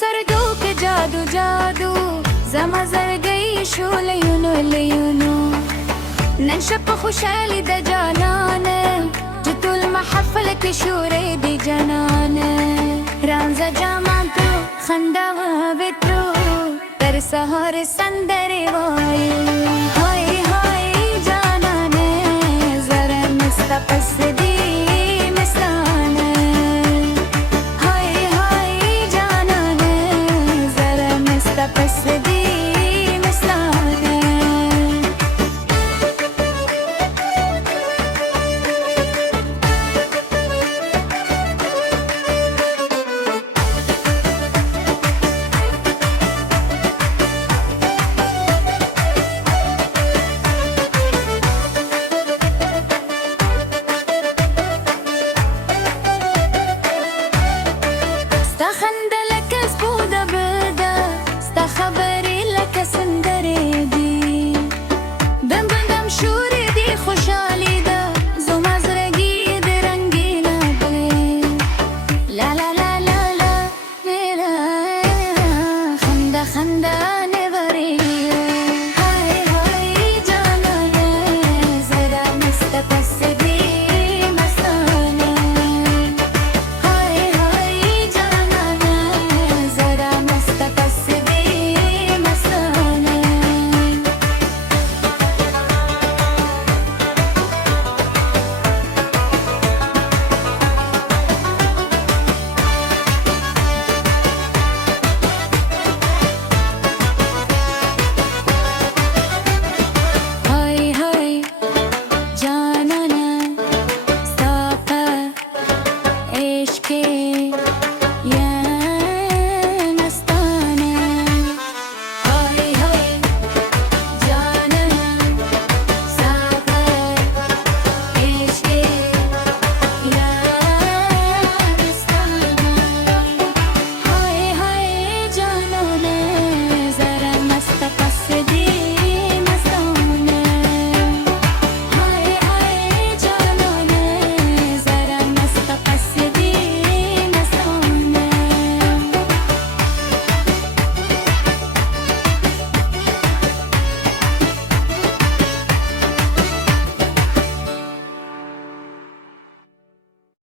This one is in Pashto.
سردو के जादू जादू زما زرقي شو ليونو ليونو ننشب خوشالي دا جانانه جتو المحفل كشوري دي جنانه رانزا جامانتو خندا وبترو در سهر سندري وايو هاي هاي جانانه زره مستقص دي مستانه هاي هاي جانانه زره مستقص دي مستانه خبري لك سندري دي دم دم شوري دي خوشالي دا زو مزرقي دي رنگينا دي لا لا لا لا لا لا خندا خندا نبري هاي هاي جانانه زرا مستقص دي مستانه هاي هاي جانانه زرا مستقص que